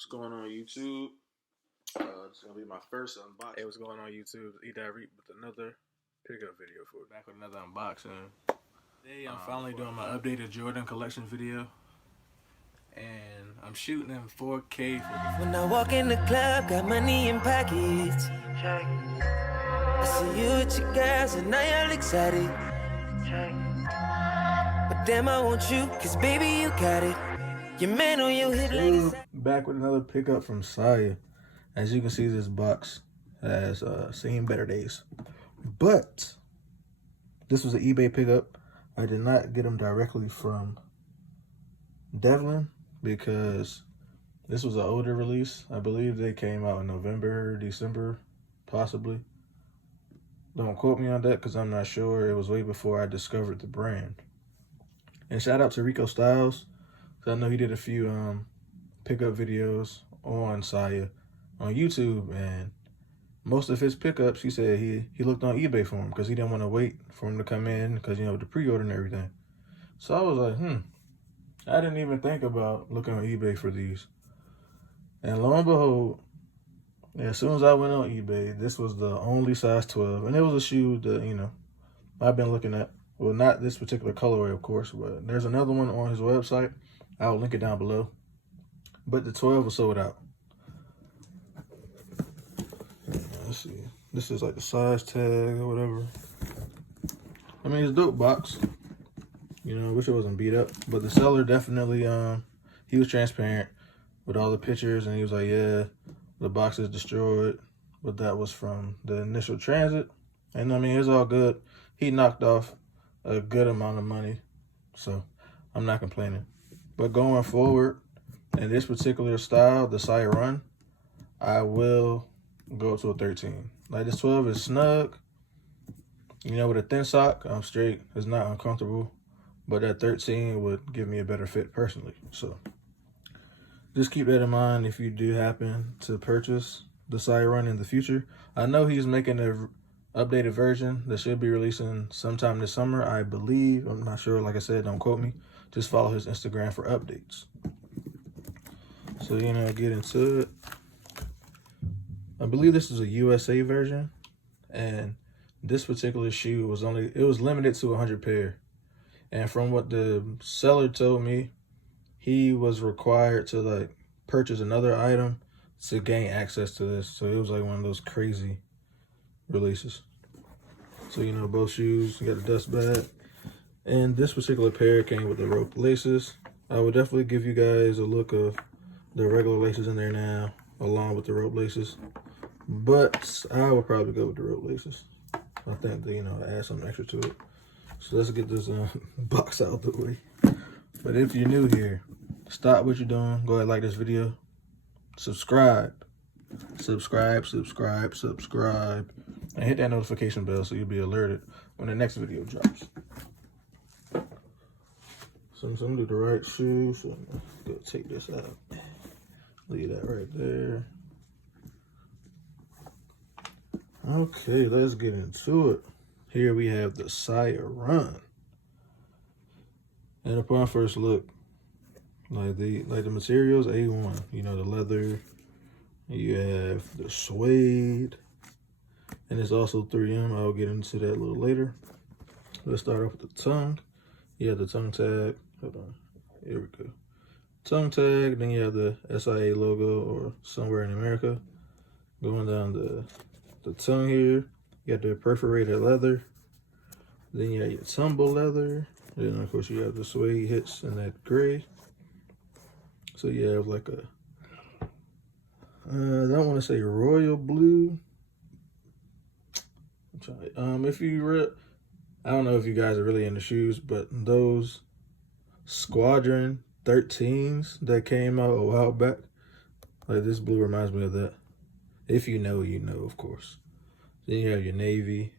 What's going on YouTube? It's gonna be my first unboxing. Hey, what's going on YouTube? E.Reap with another pickup video for back with another unboxing. Today I'm finally doing my updated Jordan collection video, and I'm shooting in 4K. When I walk in the club, got money in pockets. I see you with your girls and now you're excited. But damn, I want you, cause baby you got it. Your man on your hip like back with another pickup from Sia. As you can see, this box has seen better days. But this was an eBay pickup. I did not get them directly from Devlin because this was an older release. I believe they came out in November, December, possibly. Don't quote me on that because I'm not sure. It was way before I discovered the brand. And shout out to Rico Styles. I know he did a few pickup videos on Sia on YouTube, and most of his pickups, he said he looked on eBay for them because he didn't want to wait for them to come in because, you know, the pre-order and everything. So I was like, I didn't even think about looking on eBay for these. And lo and behold, as soon as I went on eBay, this was the only size 12. And it was a shoe that, you know, I've been looking at. Well, not this particular colorway, of course, but there's another one on his website. I'll link it down below. But the 12 was sold out. Let's see. This is like the size tag or whatever. I mean, it's a dope box. You know, I wish it wasn't beat up. But the seller definitely, he was transparent with all the pictures. And he was like, yeah, the box is destroyed. But that was from the initial transit. And I mean, it's all good. He knocked off a good amount of money. So I'm not complaining. But going forward, in this particular style, the Sia Run, I will go to a 13. Like, this 12 is snug. You know, with a thin sock, I'm straight. It's not uncomfortable. But that 13 would give me a better fit personally. So just keep that in mind if you do happen to purchase the Sia Run in the future. I know he's making an updated version that should be releasing sometime this summer, I believe. I'm not sure. Like I said, don't quote me. Just follow his Instagram for updates. So, you know, get into it. I believe this is a USA version, and this particular shoe was limited to 100 pair. And from what the seller told me, he was required to like purchase another item to gain access to this. So it was like one of those crazy releases. So, you know, both shoes, you got a dust bag. And this particular pair came with the rope laces. I would definitely give you guys a look of the regular laces in there now, along with the rope laces. But I would probably go with the rope laces. I think that, you know, add something extra to it. So let's get this box out of the way. But if you're new here, stop what you're doing. Go ahead and like this video. Subscribe. Subscribe. And hit that notification bell so you'll be alerted when the next video drops. So I'm gonna do the right shoe. So I'm gonna take this out. Leave that right there. Okay, let's get into it. Here we have the Sia Run. And upon first look, like the materials, A1. You know, the leather. You have the suede. And it's also 3M. I'll get into that a little later. Let's start off with the tongue. You have the tongue tag. Hold on. Here we go. Tongue tag. Then you have the SIA logo, or somewhere in America. Going down the tongue here. You got the perforated leather. Then you have your tumble leather. Then, of course, you have the suede hits in that gray. So you have like a, I don't want to say royal blue. If you I don't know if you guys are really into shoes, but those Squadron 13s that came out a while back, like this blue reminds me of that. If you know, you know, of course. Then you have your navy,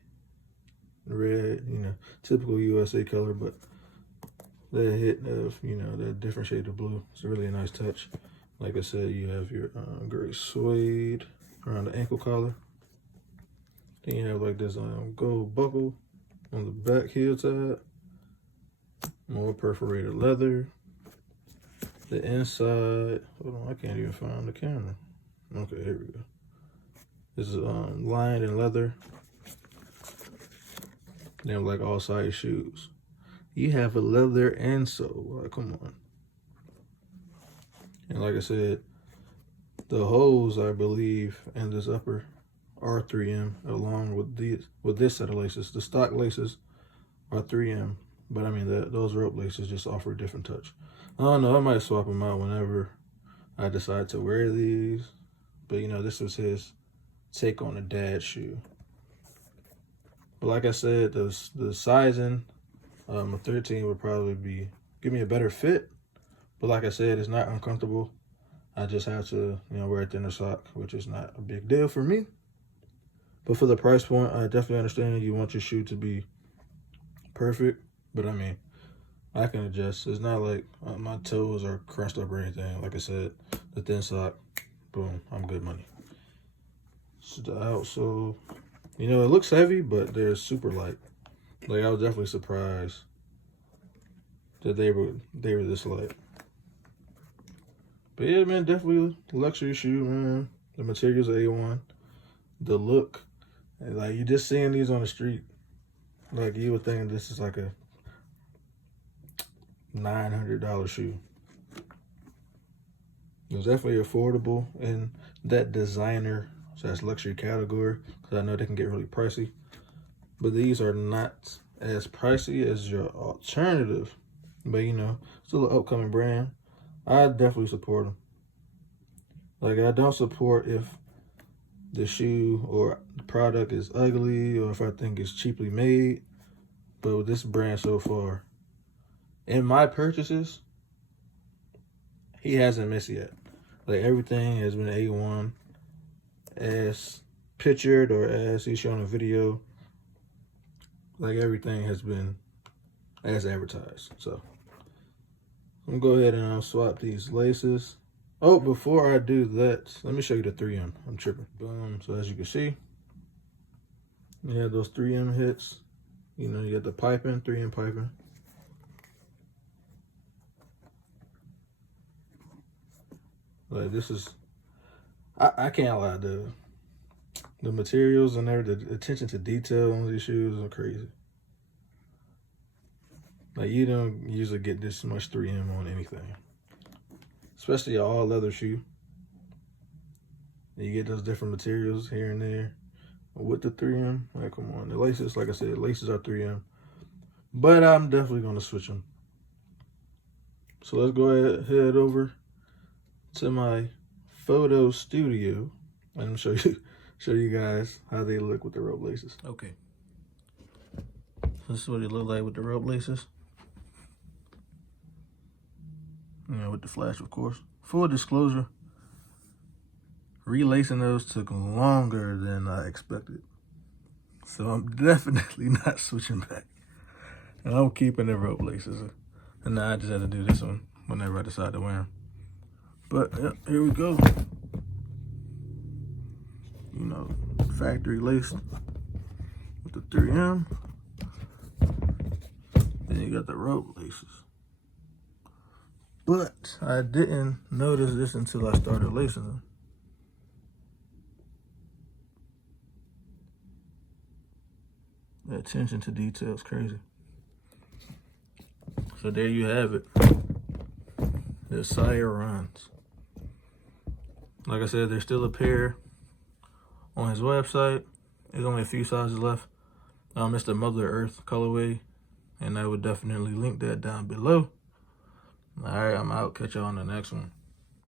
red, you know, typical USA color, but that hit of, you know, that different shade of blue. It's really a nice touch. Like I said, you have your gray suede around the ankle collar. Then you have like this gold buckle on the back heel tab. More perforated leather. The inside, hold on, I can't even find the camera. Okay, here we go. This is lined in leather. They have like all size shoes. You have a leather insole. Like, come on. And like I said, the holes, I believe, in this upper are 3M, along with this set of laces. The stock laces are 3M, but I mean those rope laces just offer a different touch. I don't know. I might swap them out whenever I decide to wear these. But you know, this was his take on a dad shoe. But like I said, the sizing, a 13 would probably give me a better fit. But like I said, it's not uncomfortable. I just have to, you know, wear a thinner sock, which is not a big deal for me. But for the price point, I definitely understand you want your shoe to be perfect. But I mean, I can adjust. It's not like my toes are crushed up or anything. Like I said, the thin sock, boom, I'm good money. This is the outsole. You know, it looks heavy, but they're super light. Like, I was definitely surprised that they were this light. But yeah, man, definitely a luxury shoe, man. The materials are A1. The look, like, you just seeing these on the street, like, you would think this is like a $900 shoe. It was definitely affordable in that designer / luxury category, because I know they can get really pricey. But these are not as pricey as your alternative. But you know, still an upcoming brand. I definitely support them. Like, I don't support if the shoe or the product is ugly or if I think it's cheaply made. But with this brand so far, in my purchases, he hasn't missed yet. Like, everything has been A1 as pictured or as he's shown a video. Like, everything has been as advertised. So I'm gonna go ahead and swap these laces. Oh, before I do that, let me show you the 3M. I'm tripping. Boom. So as you can see, you have those 3M hits. You know, you got the piping, 3M piping. Like, this is, I can't lie, the materials and the attention to detail on these shoes are crazy. Like, you don't usually get this much 3M on anything, especially an all leather shoe. You get those different materials here and there with the 3M. Like, come on, the laces, like I said, laces are 3M, but I'm definitely gonna switch them. So let's go ahead, head over to my photo studio and show you guys how they look with the rope laces. Okay, this is what they look like with the rope laces. You know, with the flash, of course. Full disclosure, relacing those took longer than I expected. So I'm definitely not switching back. And I'm keeping the rope laces. And now I just had to do this one whenever I decide to wear them. But yeah, here we go. You know, factory laced with the 3M. Then you got the rope laces. But I didn't notice this until I started lacing them. The attention to detail is crazy. So there you have it. The Sia Runs. Like I said, there's still a pair on his website. There's only a few sizes left. It's the Mother Earth colorway, and I would definitely link that down below. All right, I'm out. Catch y'all on the next one.